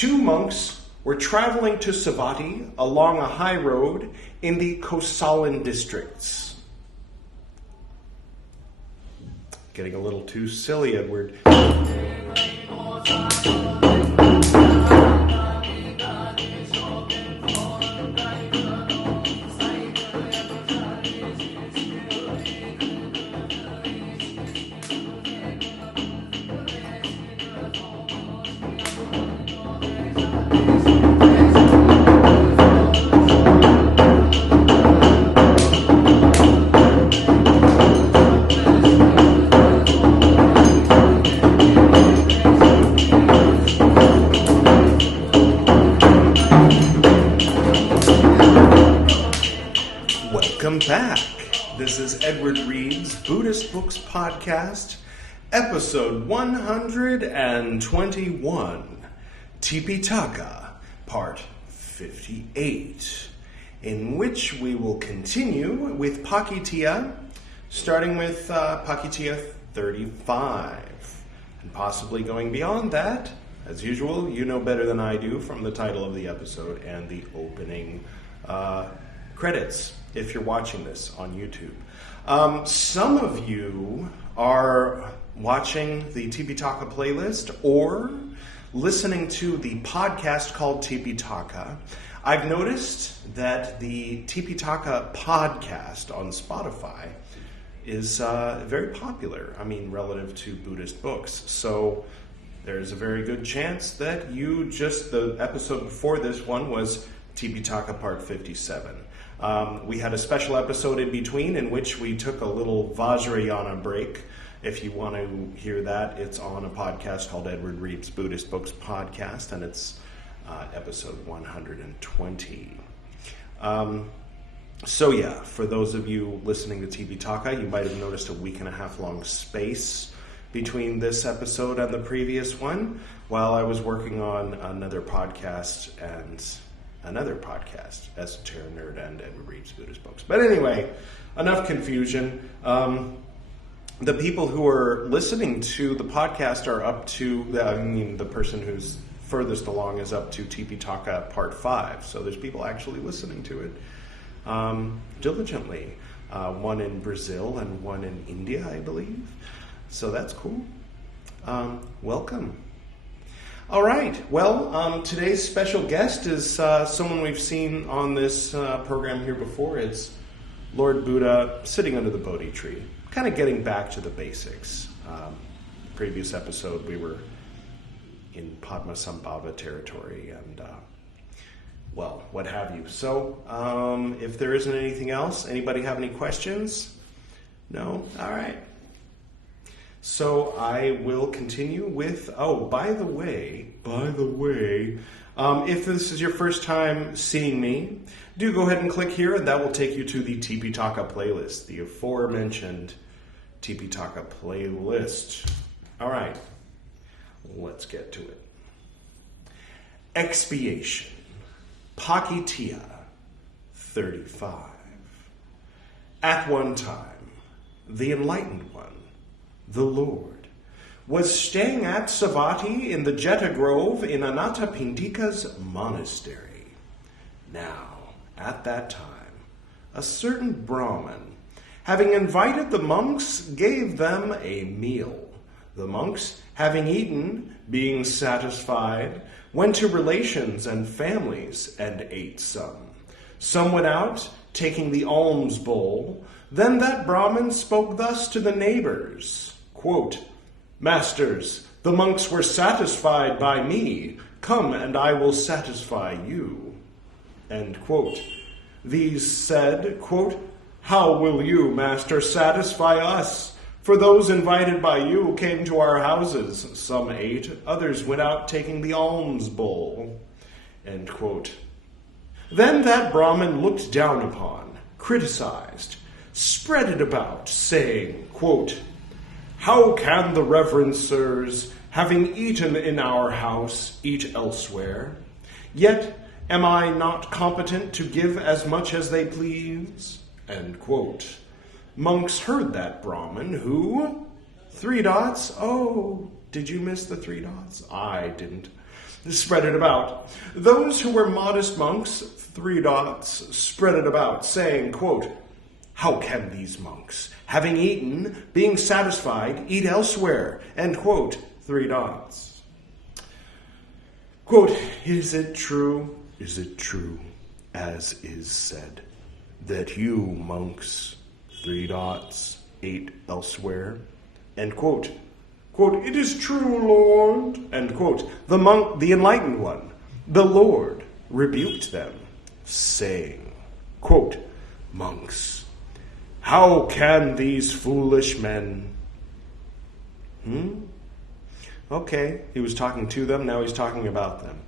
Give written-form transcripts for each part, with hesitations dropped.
Two monks were traveling to Savatthi along a high road in the Kosalan districts. Getting a little too silly, Edward. Back. This is Edward Reed's Buddhist Books Podcast, episode 121, Tipiṭaka, part 58, in which we will continue with Pācittiya, starting with Pācittiya 35, and possibly going beyond that. As usual, you know better than I do from the title of the episode and the opening credits, if you're watching this on YouTube. Some of you are watching the Tipiṭaka playlist or listening to the podcast called Tipiṭaka. I've noticed that the Tipiṭaka podcast on Spotify is very popular, relative to Buddhist books. So there's a very good chance that the episode before this one was Tipiṭaka part 57. We had a special episode in between in which we took a little Vajrayana break. If you want to hear that, it's on a podcast called Edward Reed's Buddhist Books Podcast, and it's episode 120. For those of you listening to Tipiṭaka, you might have noticed a week and a half long space between this episode and the previous one, while I was working on another podcast, Esoteric Nerd and Edward Reed's Buddhist Books. But anyway, enough confusion. The people who are listening to the podcast are up to, the person who's furthest along is up to Tipiṭaka part 5. So there's people actually listening to it diligently. One in Brazil and one in India, I believe. So that's cool. Welcome. All right. Well, today's special guest is someone we've seen on this program here before. It's Lord Buddha sitting under the Bodhi tree, kind of getting back to the basics. Previous episode, we were in Padmasambhava territory and, what have you. So, if there isn't anything else, anybody have any questions? No? All right. So I will continue with, by the way, if this is your first time seeing me, do go ahead and click here, and that will take you to the Tipiṭaka playlist, the aforementioned Tipiṭaka playlist. All right, let's get to it. Expiation, Pācittiya 35. At one time, the Enlightened One, the Lord, was staying at Savatthi in the Jeta Grove in Anathapindika's monastery. Now, at that time, a certain Brahmin, having invited the monks, gave them a meal. The monks, having eaten, being satisfied, went to relations and families and ate some. Some went out, taking the alms bowl. Then that Brahmin spoke thus to the neighbors, quote, "Masters, the monks were satisfied by me. Come and I will satisfy you." End quote. These said, quote, "How will you, master, satisfy us? For those invited by you came to our houses. Some ate, others went out taking the alms bowl." End quote. Then that Brahmin looked down upon, criticized, spread it about, saying, quote, "How can the reverend sirs, having eaten in our house, eat elsewhere? Yet am I not competent to give as much as they please?" End quote. Monks heard that Brahmin, who, 3 dots, oh, did you miss the 3 dots? I didn't. spread it about. Those who were modest monks, spread it about, saying, quote, how can these monks, having eaten, being satisfied, eat elsewhere? End quote, Quote, is it true, as is said, that you, monks, ate elsewhere? End quote. Quote, it is true, Lord. End quote. The monk, the enlightened one, the Lord, rebuked them, saying, quote, monks, how can these foolish men... Okay, he was talking to them, now he's talking about them.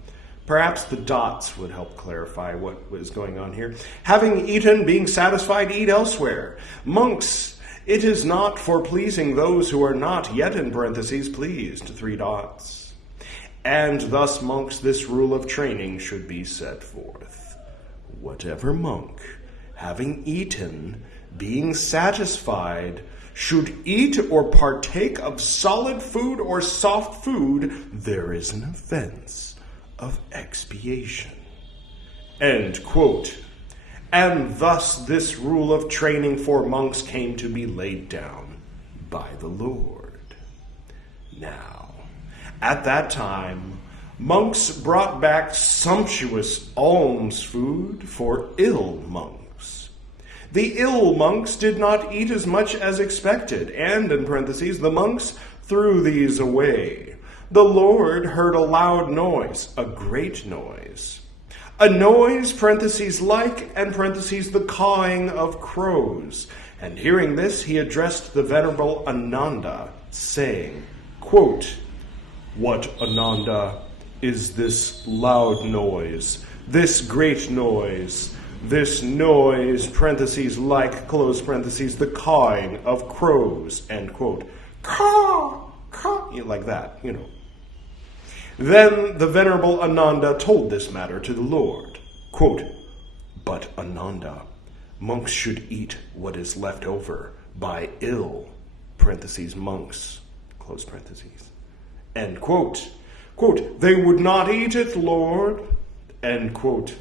Perhaps the dots would help clarify what was going on here. Having eaten, being satisfied, eat elsewhere. Monks, it is not for pleasing those who are not yet, in parentheses, pleased, And thus, monks, this rule of training should be set forth. Whatever monk, having eaten, being satisfied, should eat or partake of solid food or soft food, there is an offense of expiation. End quote. And thus this rule of training for monks came to be laid down by the Lord. Now, at that time, monks brought back sumptuous alms food for ill monks. The ill monks did not eat as much as expected, and, in parentheses, the monks threw these away. The Lord heard a loud noise, a great noise. A noise, parentheses, like, and parentheses, the cawing of crows. And hearing this, he addressed the Venerable Ananda, saying, quote, what, Ananda, is this loud noise, this great noise, this noise, parentheses, like, close parentheses, the cawing of crows, end quote. Caw, caw, like that, you know. Then the Venerable Ananda told this matter to the Lord. Quote, but Ananda, monks should eat what is left over by ill, parentheses, monks, close parentheses, end quote. Quote, they would not eat it, Lord, end quote.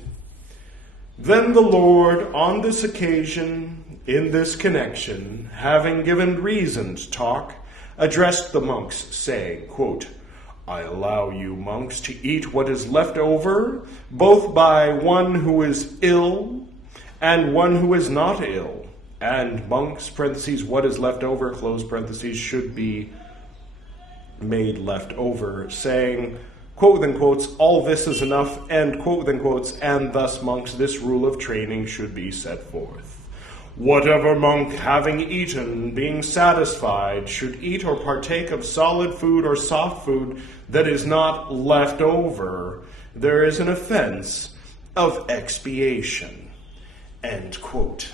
Then the Lord, on this occasion, in this connection, having given reasoned talk, addressed the monks, saying, quote, I allow you, monks, to eat what is left over, both by one who is ill and one who is not ill. And monks, parentheses, what is left over, close parentheses, should be made left over, saying, quote and quotes, all this is enough, end quote and quotes, and thus, monks, this rule of training should be set forth. Whatever monk, having eaten, being satisfied, should eat or partake of solid food or soft food that is not left over, there is an offense of expiation. End quote.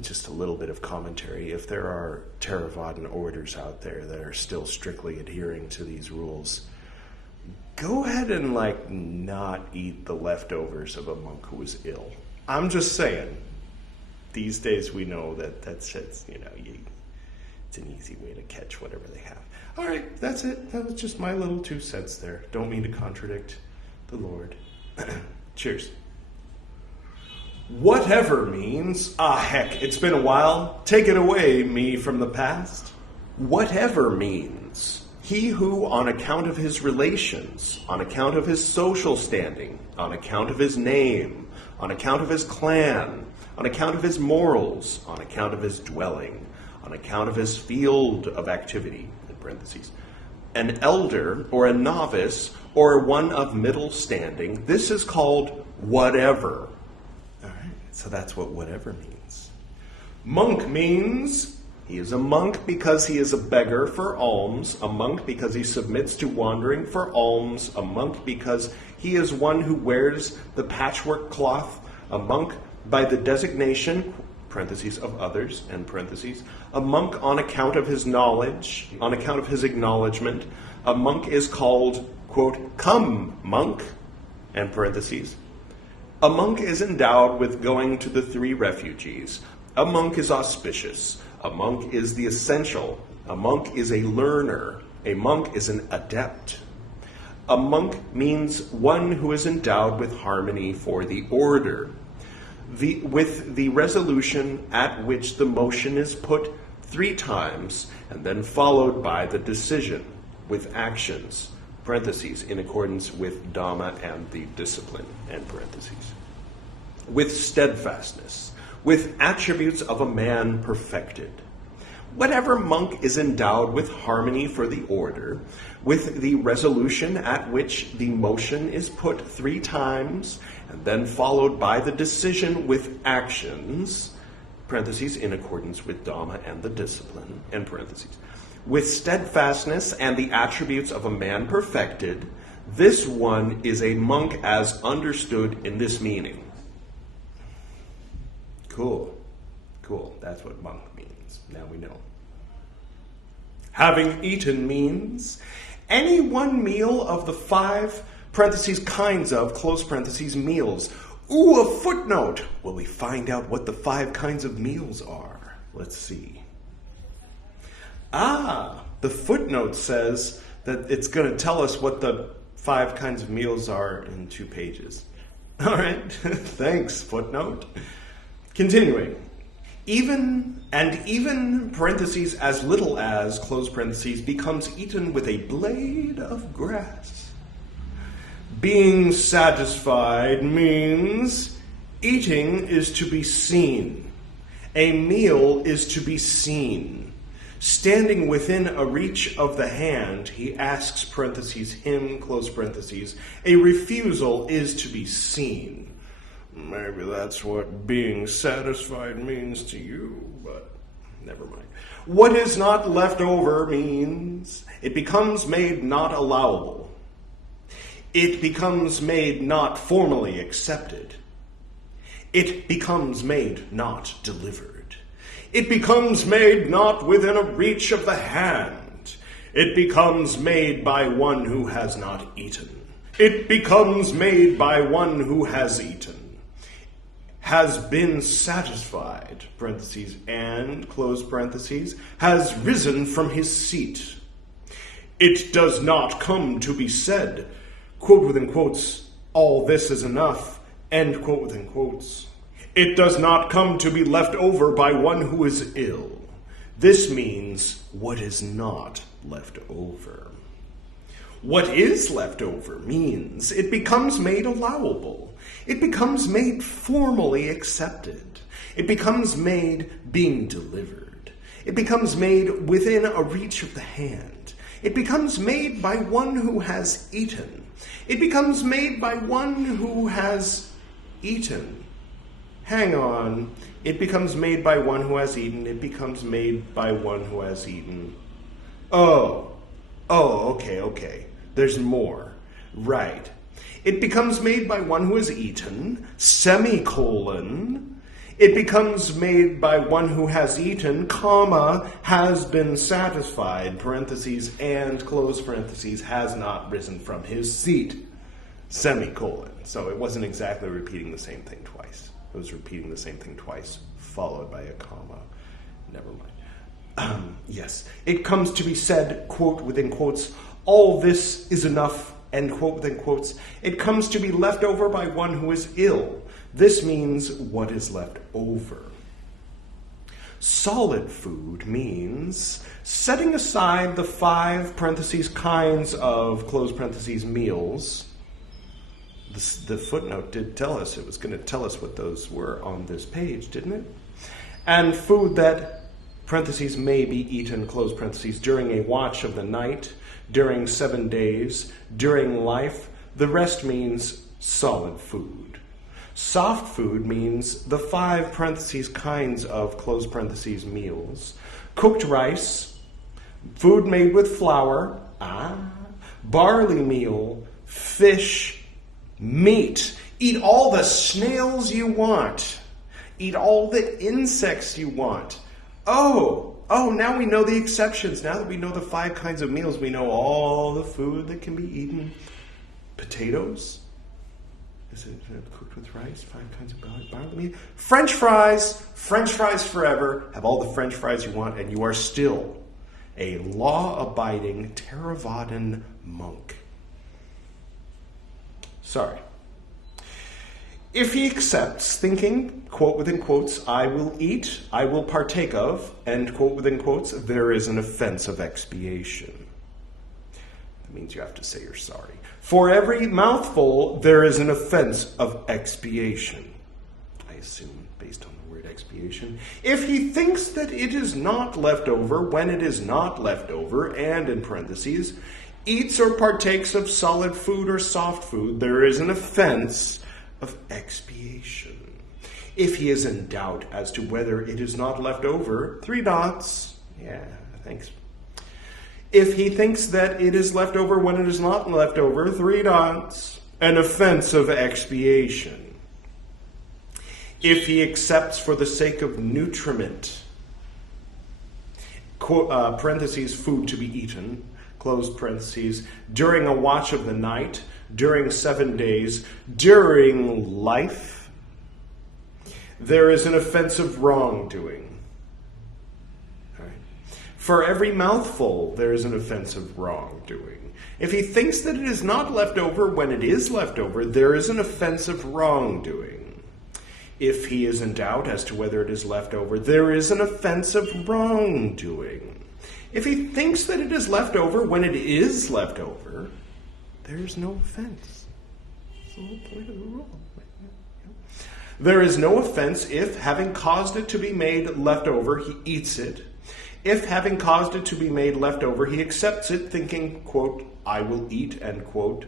Just a little bit of commentary. If there are Theravadan orders out there that are still strictly adhering to these rules, go ahead and not eat the leftovers of a monk who is ill. I'm just saying, these days we know that's it's an easy way to catch whatever they have. All right, that's it. That was just my little 2 cents there. Don't mean to contradict the Lord. Cheers. Whatever means, heck, it's been a while. Take it away, me from the past. Whatever means, he who, on account of his relations, on account of his social standing, on account of his name, on account of his clan, on account of his morals, on account of his dwelling, on account of his field of activity, in parentheses, an elder or a novice or one of middle standing, this is called whatever. All right, so that's what whatever means. Monk means he is a monk because he is a beggar for alms, a monk because he submits to wandering for alms, a monk because he is one who wears the patchwork cloth, a monk by the designation, parentheses, of others, end parentheses, a monk on account of his knowledge, on account of his acknowledgement. A monk is called, quote, come, monk, end parentheses. A monk is endowed with going to the 3 refuges. A monk is auspicious. A monk is the essential. A monk is a learner. A monk is an adept. A monk means one who is endowed with harmony for the order, with the resolution at which the motion is put 3 times and then followed by the decision with actions, parentheses, in accordance with Dhamma and the discipline, end parentheses. With steadfastness, with attributes of a man perfected. Whatever monk is endowed with harmony for the order, with the resolution at which the motion is put 3 times, and then followed by the decision with actions, parentheses, in accordance with Dhamma and the discipline, end parentheses. With steadfastness and the attributes of a man perfected, this one is a monk as understood in this meaning. Cool. That's what monk means. Now we know. Having eaten means any one meal of the 5, parentheses, kinds of, close parentheses, meals. Ooh, a footnote. Will we find out what the 5 kinds of meals are? Let's see. The footnote says that it's going to tell us what the 5 kinds of meals are in 2 pages. All right. Thanks, footnote. Continuing. Even, parentheses, as little as, close parentheses, becomes eaten with a blade of grass. Being satisfied means eating is to be seen. A meal is to be seen. Standing within a reach of the hand, he asks, parentheses, him, close parentheses, a refusal is to be seen. Maybe that's what being satisfied means to you, but never mind. What is not left over means it becomes made not allowable. It becomes made not formally accepted. It becomes made not delivered. It becomes made not within a reach of the hand. It becomes made by one who has not eaten. It becomes made by one who has eaten. Has been satisfied, parentheses, and, close parentheses, has risen from his seat. It does not come to be said, quote within quotes, all this is enough, end quote within quotes. It does not come to be left over by one who is ill. This means what is not left over. What is left over means it becomes made allowable. It becomes made formally accepted. It becomes made being delivered. It becomes made within a reach of the hand. It becomes made by one who has eaten. It becomes made by one who has eaten. Hang on. It becomes made by one who has eaten. It becomes made by one who has eaten. Oh, okay. There's more. Right. It becomes made by one who has eaten, semicolon. It becomes made by one who has eaten, comma, has been satisfied, parentheses, and, close parentheses, has not risen from his seat, semicolon. So it wasn't exactly repeating the same thing twice. It was repeating the same thing twice, followed by a comma. Never mind. Yes. It comes to be said, quote within quotes, all this is enough, end quote within quotes. It comes to be left over by one who is ill. This means what is left over. Solid food means setting aside the 5, parentheses, kinds of, close parentheses, meals. The footnote did tell us, it was going to tell us what those were on this page, didn't it? And food that, parentheses, may be eaten, close parentheses, during a watch of the night, during 7 days, during life. The rest means solid food. Soft food means the 5, parentheses, kinds of, close parentheses, meals. Cooked rice, food made with flour, barley meal, fish, meat. Eat all the snails you want. Eat all the insects you want. Oh, now we know the exceptions. Now that we know the 5 kinds of meals, we know all the food that can be eaten. Potatoes. Is it cooked with rice? 5 kinds of barley meal. French fries. French fries forever. Have all the French fries you want, and you are still a law-abiding Theravadan monk. Sorry. If he accepts, thinking, quote within quotes, I will eat, I will partake of, and quote within quotes, there is an offense of expiation. That means you have to say you're sorry. For every mouthful, there is an offense of expiation. I assume based on the word expiation. If he thinks that it is not left over when it is not left over, and in parentheses, eats or partakes of solid food or soft food, there is an offense of expiation. If he is in doubt as to whether it is not left over, 3 dots. Yeah, thanks. If he thinks that it is left over when it is not left over, 3 dots. An offense of expiation. If he accepts for the sake of nutriment, parentheses, food to be eaten, close parentheses, during a watch of the night, during 7 days, during life, there is an offense of wrongdoing. All right. For every mouthful, there is an offense of wrongdoing. If he thinks that it is not left over when it is left over, there is an offense of wrongdoing. If he is in doubt as to whether it is left over, there is an offense of wrongdoing. If he thinks that it is left over when it is left over, there is no offense. That's the whole point of the rule. There is no offense if, having caused it to be made left over, he eats it. If, having caused it to be made left over, he accepts it, thinking, quote, I will eat, end quote.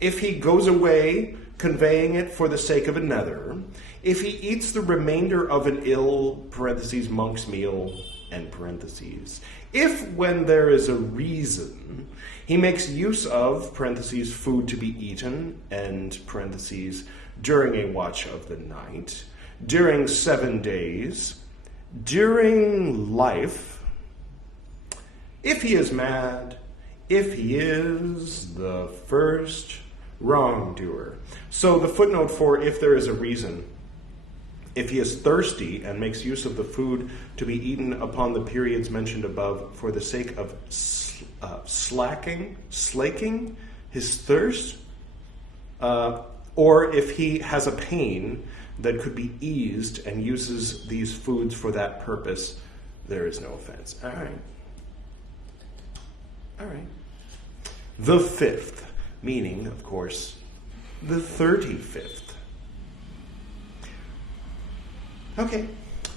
If he goes away, conveying it for the sake of another. If he eats the remainder of an ill, parentheses, monk's meal, end parentheses. If, when there is a reason, he makes use of, parentheses, food to be eaten, end parentheses, during a watch of the night, during 7 days, during life, if he is mad, if he is the first wrongdoer. So the footnote for if there is a reason, if he is thirsty and makes use of the food to be eaten upon the periods mentioned above for the sake of slaking his thirst, or if he has a pain that could be eased and uses these foods for that purpose, there is no offense. All right. The 5th, meaning, of course, the 35th. Okay,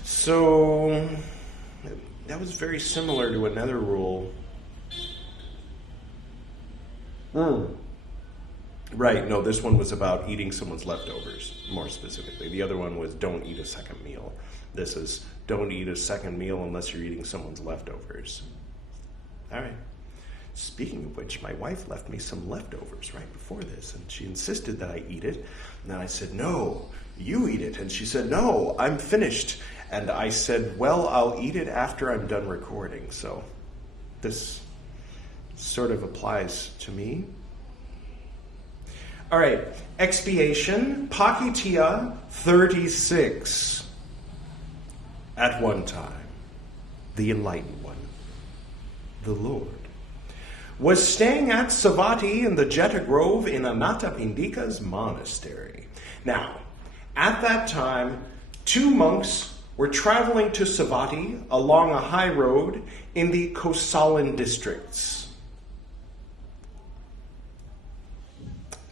so that was very similar to another rule. Right, no, this one was about eating someone's leftovers, more specifically. The other one was don't eat a second meal. This is don't eat a second meal unless you're eating someone's leftovers. All right. Speaking of which, my wife left me some leftovers right before this, and she insisted that I eat it. And then I said, no, you eat it. And she said, no, I'm finished. And I said, well, I'll eat it after I'm done recording. So this sort of applies to me. All right, expiation, Pācittiya 36. At one time, the enlightened one, the Lord, was staying at Savatthi in the Jeta Grove in Anathapindika's monastery. Now, at that time, 2 monks were traveling to Savatthi along a high road in the Kosalan districts.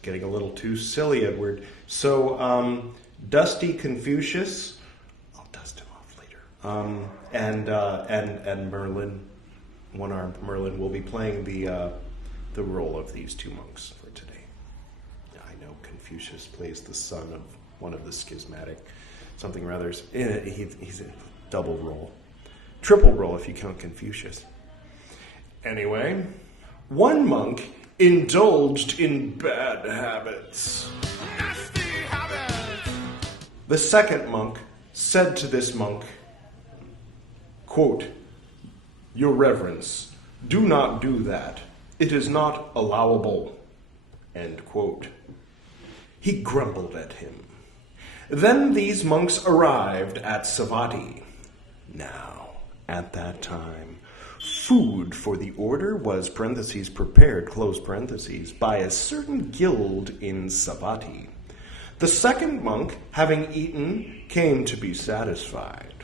Getting a little too silly, Edward. So, Dusty Confucius, I'll dust him off later, and Merlin, one-armed Merlin, will be playing the role of these 2 monks for today. I know Confucius plays the son of one of the schismatic, something rather. He's a double role, triple role if you count Confucius. Anyway, one monk indulged in bad habits. Nasty habits. The second monk said to this monk, quote, Your Reverence, do not do that. It is not allowable. End quote. He grumbled at him. Then these monks arrived at Savatthi. Now, at that time, Food for the order was, parentheses, prepared, close parentheses, by a certain guild in Savatthi. The second monk, having eaten, came to be satisfied.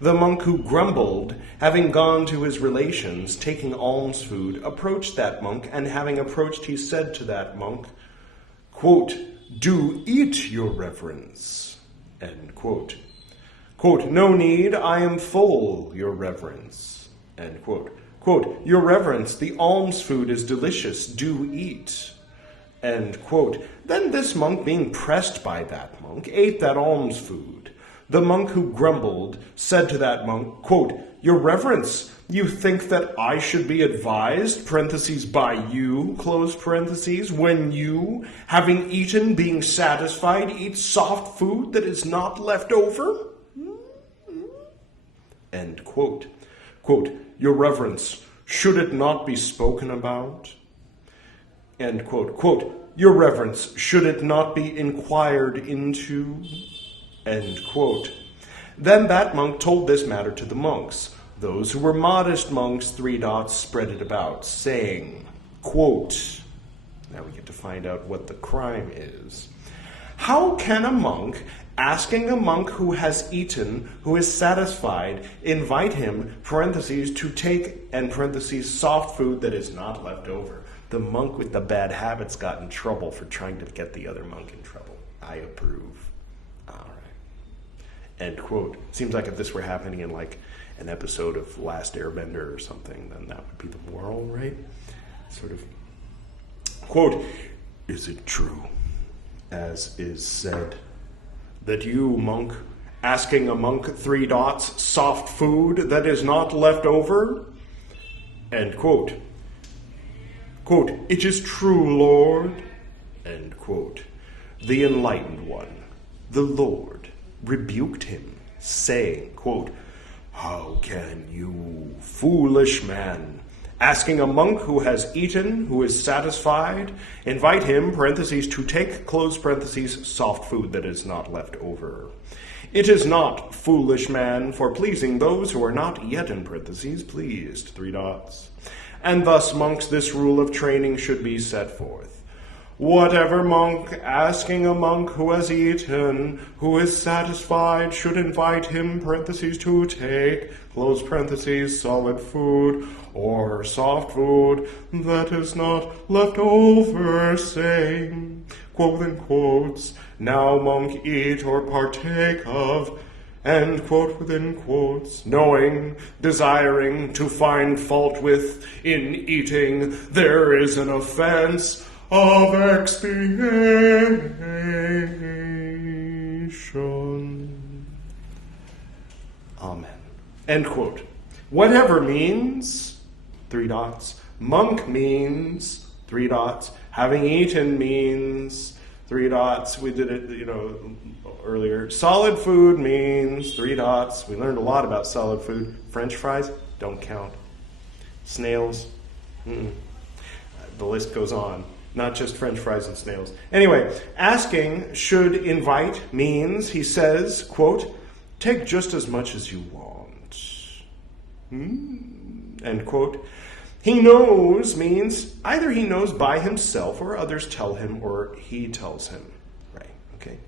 The monk who grumbled, having gone to his relations, taking alms food, approached that monk, and having approached, he said to that monk, quote, "Do eat, your reverence," end quote. Quote, "No need, I am full, your reverence," end quote. Quote, "Your reverence, the alms food is delicious, do eat," end quote. Then this monk, being pressed by that monk, ate that alms food. The monk who grumbled said to that monk, quote, "Your reverence, you think that I should be advised, parentheses, by you, close parentheses, when you, having eaten, being satisfied, eat soft food that is not left over?" End quote. Quote, "Your reverence, should it not be spoken about?" End quote. Quote, "Your reverence, should it not be inquired into?" End quote. Then that monk told this matter to the monks. Those who were modest monks, spread it about, saying, quote, now we get to find out what the crime is. "How can a monk, asking a monk who has eaten, who is satisfied, invite him, parentheses, to take, and parentheses, soft food that is not left over?" The monk with the bad habits got in trouble for trying to get the other monk in trouble. I approve. All right. End quote. Seems like if this were happening in like an episode of Last Airbender or something, then that would be the moral, right? Sort of. Quote, "Is it true, as is said, that you, monk, asking a monk, soft food that is not left over?" End quote. Quote, "It is true, Lord." End quote. The enlightened one, the Lord, rebuked him, saying, quote, "How can you, foolish man, asking a monk who has eaten, who is satisfied, invite him, parentheses, to take, close parentheses, soft food that is not left over? It is not, foolish man, for pleasing those who are not yet, in parentheses, pleased, And thus, monks, this rule of training should be set forth. Whatever monk, asking a monk who has eaten, who is satisfied, should invite him, parentheses, to take, close parentheses, solid food, or soft food that is not left over, saying, quote in quotes, now monk eat or partake of, end quote within quotes, knowing, desiring to find fault with, in eating, there is an offense of expiation. Amen. End quote. Whatever means, monk means, having eaten means, we did it, earlier. Solid food means, We learned a lot about solid food. French fries, don't count. Snails, the list goes on. Not just French fries and snails. Anyway, asking should invite means, he says, quote, take just as much as you want. End quote. He knows means either he knows by himself or others tell him or he tells him. Right, okay.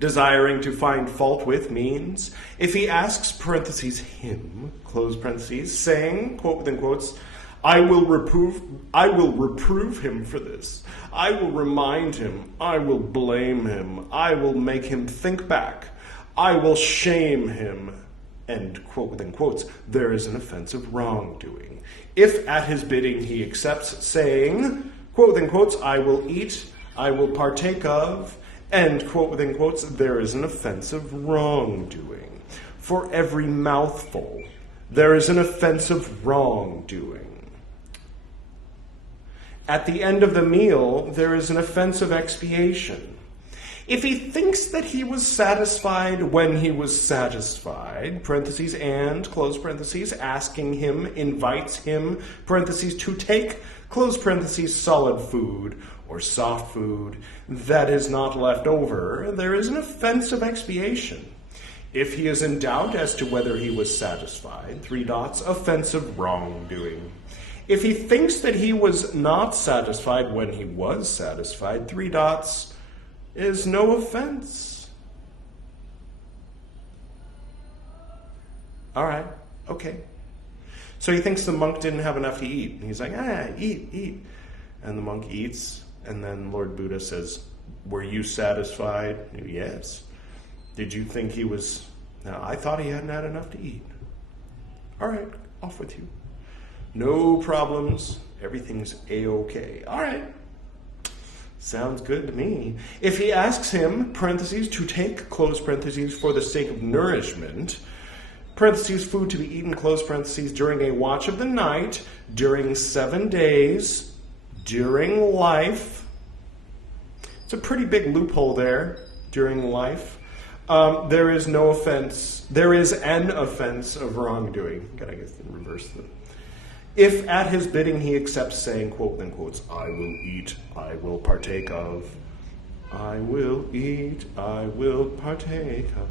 Desiring to find fault with means if he asks, parentheses, him, close parentheses, saying, quote within quotes, I will reprove him for this. I will remind him. I will blame him. I will make him think back. I will shame him. And, quote within quotes, there is an offense of wrongdoing. If at his bidding he accepts, saying, quote within quotes, I will eat, I will partake of, and, quote within quotes, there is an offense of wrongdoing. For every mouthful, there is an offense of wrongdoing. At the end of the meal, there is an offense of expiation. If he thinks that he was satisfied when he was satisfied, parentheses, and, close parentheses, asking him, invites him, parentheses, to take, close parentheses, solid food or soft food that is not left over, there is an offense of expiation. If he is in doubt as to whether he was satisfied, 3 dots, offensive wrongdoing. If he thinks that he was not satisfied when he was satisfied, 3 dots, is no offense. All right, okay. So he thinks the monk didn't have enough to eat. And he's like, eat. And the monk eats, and then Lord Buddha says, were you satisfied? Yes. Did you think he was... No, I thought he hadn't had enough to eat. All right, off with you. No problems. Everything's A-okay. All right. Sounds good to me. If he asks him, parentheses, to take, close parentheses, for the sake of nourishment, parentheses, food to be eaten, close parentheses, during a watch of the night, during 7 days, during life. It's a pretty big loophole there, during life. There is no offense. There is an offense of wrongdoing. Gotta get in reverse them. If at his bidding he accepts saying, quote, then quotes, I will eat, I will partake of. I will eat, I will partake of.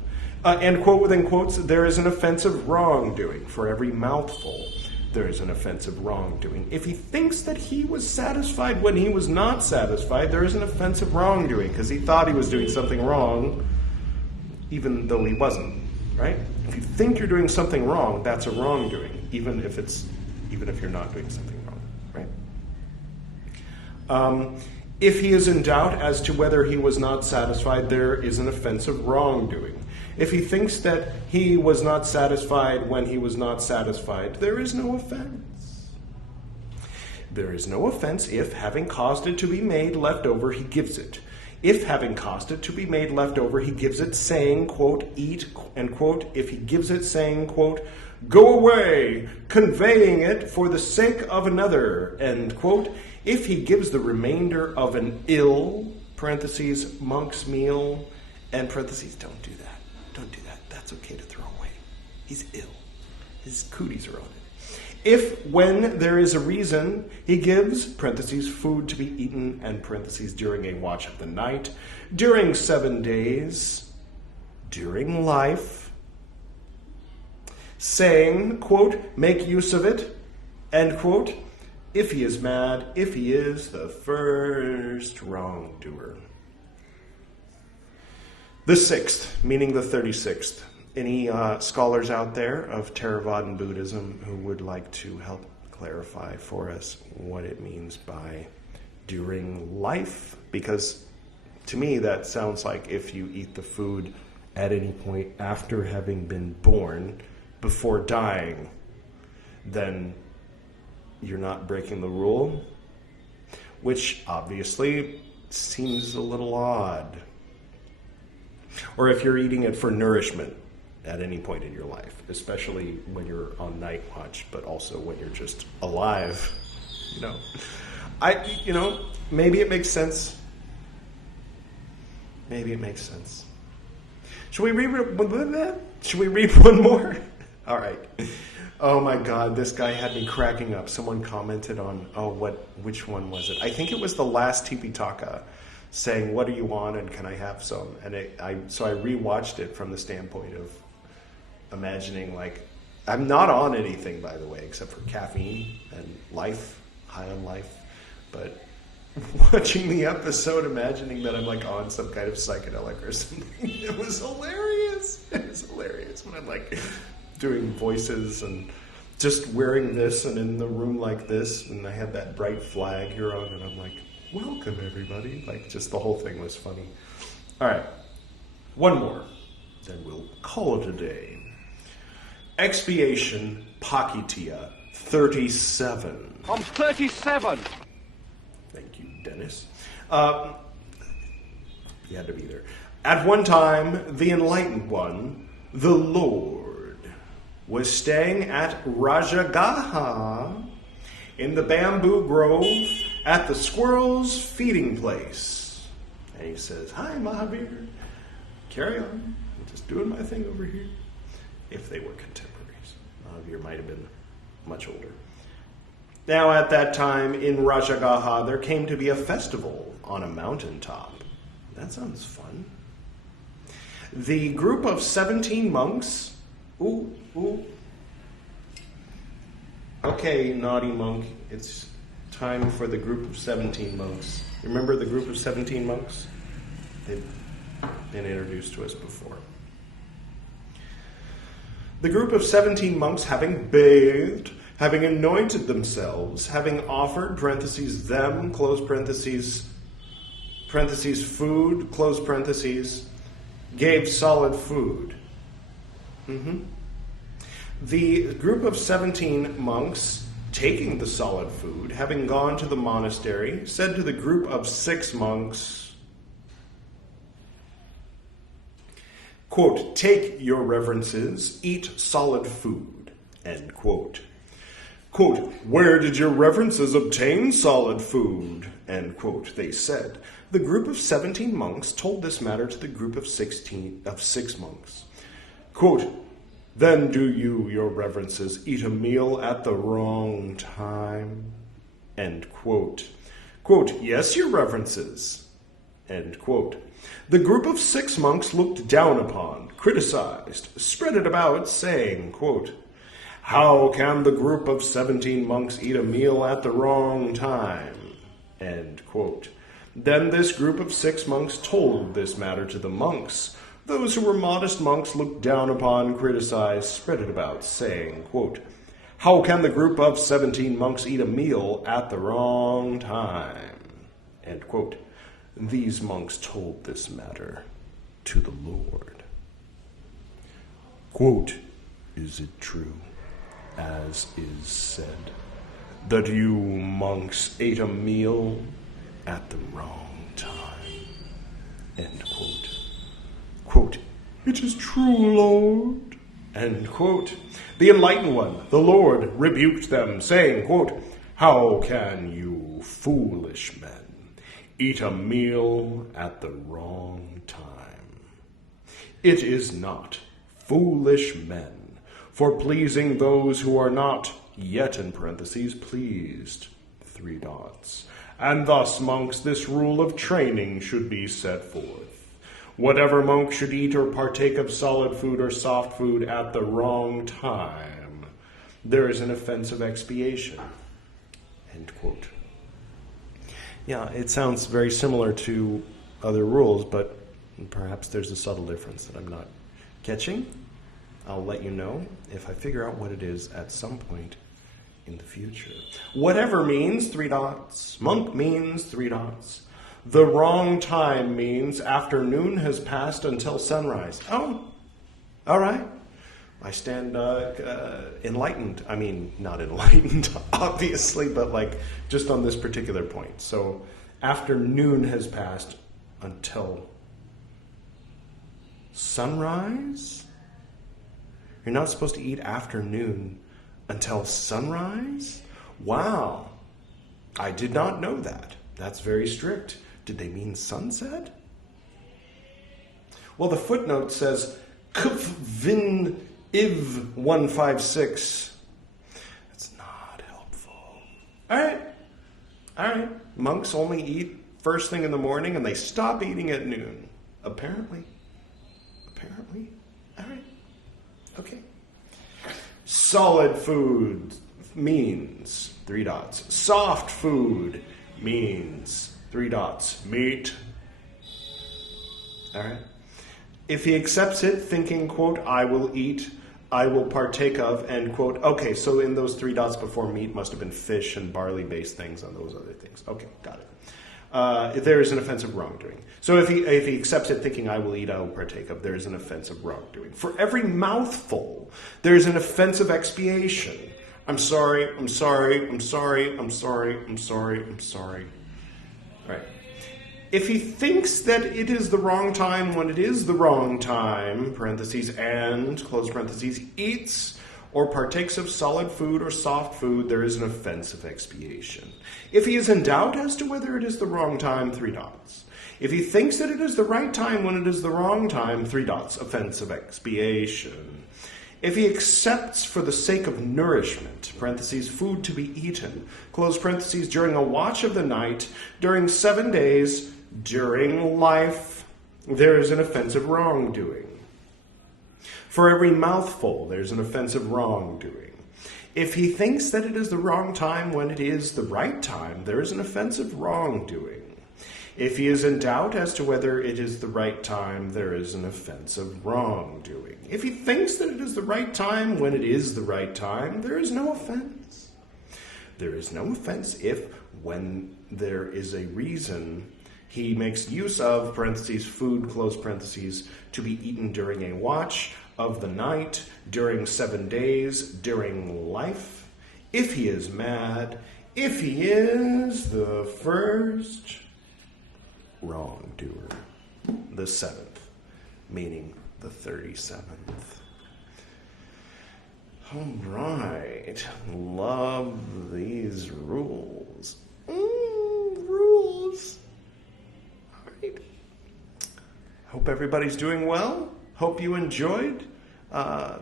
And quote within quotes, there is an offense of wrongdoing. For every mouthful, there is an offense of wrongdoing. If he thinks that he was satisfied when he was not satisfied, there is an offense of wrongdoing, because he thought he was doing something wrong, even though he wasn't, right? If you think you're doing something wrong, that's a wrongdoing, even if you're not doing something wrong, right? If he is in doubt as to whether he was not satisfied, there is an offense of wrongdoing. If he thinks that he was not satisfied when he was not satisfied, there is no offense. There is no offense if, having caused it to be made left over, he gives it. If, having caused it to be made left over, he gives it, saying, quote, eat, and quote, if he gives it, saying, quote, go away, conveying it for the sake of another, end quote, if he gives the remainder of an ill, parentheses, monk's meal, and parentheses, don't do that. Don't do that. That's okay to throw away. He's ill. His cooties are on it. If, when there is a reason, he gives, parentheses, food to be eaten, and parentheses, during a watch of the night, during 7 days, during life, saying, quote, make use of it, end quote, if he is mad, if he is the first wrongdoer. The 6th, meaning the 36th. Any scholars out there of Theravadan Buddhism who would like to help clarify for us what it means by during life? Because to me that sounds like if you eat the food at any point after having been born, before dying, then you're not breaking the rule, which obviously seems a little odd. Or if you're eating it for nourishment at any point in your life, especially when you're on night watch, but also when you're just alive, maybe it makes sense. Maybe it makes sense. Should we read one more? All right. Oh my God, this guy had me cracking up. Someone commented on, which one was it? I think it was the last Tipiṭaka, saying, what do you want and can I have some? And so I rewatched it from the standpoint of imagining, like, I'm not on anything, by the way, except for caffeine and life, high on life. But watching the episode, imagining that I'm like on some kind of psychedelic or something, it was hilarious. It was hilarious when I'm like doing voices and just wearing this and in the room like this, and I had that bright flag here on, and I'm like, welcome everybody. Like, just the whole thing was funny. All right, one more, then we'll call it a day. Expiation, Pācittiya, 37. I'm 37. Thank you, Dennis. You had to be there. At one time, the Enlightened One, the Lord, was staying at Rajagaha in the bamboo grove at the squirrel's feeding place. And he says, hi, Mahavir. Carry on. I'm just doing my thing over here. If they were contemporaries. Mahavir might have been much older. Now at that time in Rajagaha, there came to be a festival on a mountaintop. That sounds fun. The group of 17 monks... Ooh. Okay, naughty monk, it's time for the group of 17 monks. Remember the group of 17 monks? They've been introduced to us before. The group of 17 monks, having bathed, having anointed themselves, having offered, parentheses, them, close parentheses, food, close parentheses, gave solid food. The group of 17 monks, taking the solid food, having gone to the monastery, said to the group of 6 monks, quote, "Take your reverences, eat solid food," end quote. Quote, "Where did your reverences obtain solid food?" End quote, they said. The group of 17 monks told this matter to the group of 6 monks. Quote, "Then do you, your reverences, eat a meal at the wrong time?" End quote. Quote, "Yes, your reverences." End quote. The group of 6 monks looked down upon, criticized, spread it about, saying, quote, "How can the group of 17 monks eat a meal at the wrong time?" End quote. Then this group of 6 monks told this matter to the monks. Those who were modest monks looked down upon, criticized, spread it about, saying, quote, "How can the group of 17 monks eat a meal at the wrong time?" End quote. These monks told this matter to the Lord. Quote, "Is it true, as is said, that you monks ate a meal at the wrong time?" End quote. Quote, "It is true, Lord." End quote. The enlightened one, the Lord, rebuked them, saying, quote, "How can you, foolish men, eat a meal at the wrong time? It is not foolish men, for pleasing those who are not yet, in parentheses, pleased, 3 dots. And thus, monks, this rule of training should be set forth. Whatever monk should eat or partake of solid food or soft food at the wrong time, there is an offense of expiation." End quote. Yeah, it sounds very similar to other rules, but perhaps there's a subtle difference that I'm not catching. I'll let you know if I figure out what it is at some point in the future. Whatever means 3 dots. Monk means 3 dots. The wrong time means after noon has passed until sunrise. Oh, all right. I stand enlightened. I mean, not enlightened, obviously, but like just on this particular point. So after noon has passed until sunrise? You're not supposed to eat after noon until sunrise? Wow. I did not know that. That's very strict. Did they mean sunset? Well, the footnote says, Kv Iv 156. That's not helpful. All right. Monks only eat first thing in the morning and they stop eating at noon. Apparently. All right. Okay. Solid food means 3 dots. Soft food means 3 dots. Meat. All right. If he accepts it, thinking, quote, I will eat, I will partake of, end quote. Okay, so in those 3 dots before meat must have been fish and barley-based things on those other things. Okay, got it. There is an offense of wrongdoing. So if he accepts it, thinking, I will eat, I will partake of, there is an offense of wrongdoing. For every mouthful, there is an offense of expiation. I'm sorry. All right. If he thinks that it is the wrong time when it is the wrong time, parentheses, and, close parentheses, eats or partakes of solid food or soft food, there is an offense of expiation. If he is in doubt as to whether it is the wrong time, 3 dots. If he thinks that it is the right time when it is the wrong time, 3 dots, offense of expiation. If he accepts for the sake of nourishment, parentheses, food to be eaten, close parentheses, during a watch of the night, during 7 days, during life, there is an offense of wrongdoing. For every mouthful, there's an offense of wrongdoing. If he thinks that it is the wrong time when it is the right time, there is an offense of wrongdoing. If he is in doubt as to whether it is the right time, there is an offense of wrongdoing. If he thinks that it is the right time when it is the right time, there is no offense. There is no offense if, when there is a reason, he makes use of, parentheses, food, close parentheses, to be eaten during a watch of the night, during 7 days, during life, if he is mad, if he is the first wrongdoer, the 7th, meaning the 37th. All right, love these rules. Rules. All right. Hope everybody's doing well. Hope you enjoyed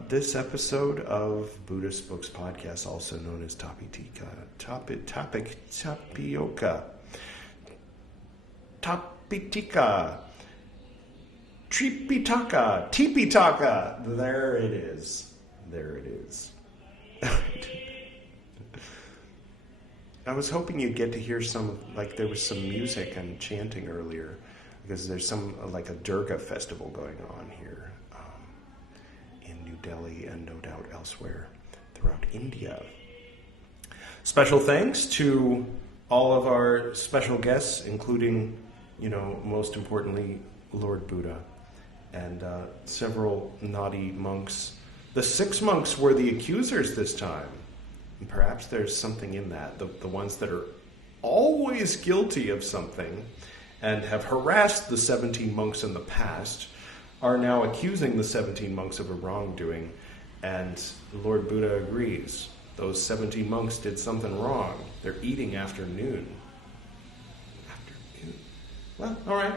this episode of Buddhist Books Podcast, also known as Tipiṭaka. Tapioca. Tipiṭaka. Tipiṭaka. Tipiṭaka. There it is. There it is. I was hoping you'd get to hear some, like there was some music and chanting earlier, because there's some, like a Durga festival going on here in New Delhi and no doubt elsewhere throughout India. Special thanks to all of our special guests, including, most importantly, Lord Buddha, and several naughty monks. The 6 monks were the accusers this time. And perhaps there's something in that. The ones that are always guilty of something and have harassed the 17 monks in the past are now accusing the 17 monks of a wrongdoing. And Lord Buddha agrees. Those 17 monks did something wrong. They're eating after noon. Well, all right.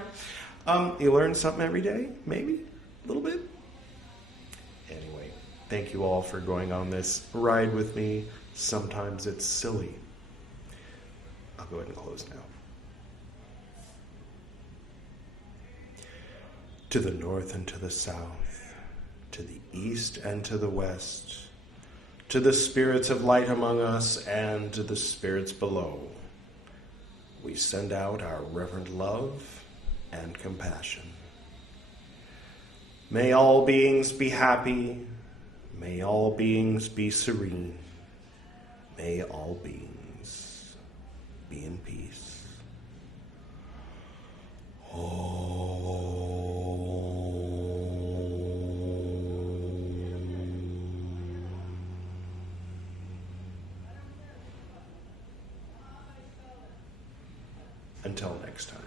You learn something every day, maybe? A little bit? Anyway, thank you all for going on this ride with me. Sometimes it's silly. I'll go ahead and close now. To the north and to the south, to the east and to the west, to the spirits of light among us and to the spirits below, we send out our reverent love and compassion. May all beings be happy. May all beings be serene. May all beings be in peace. Until next time.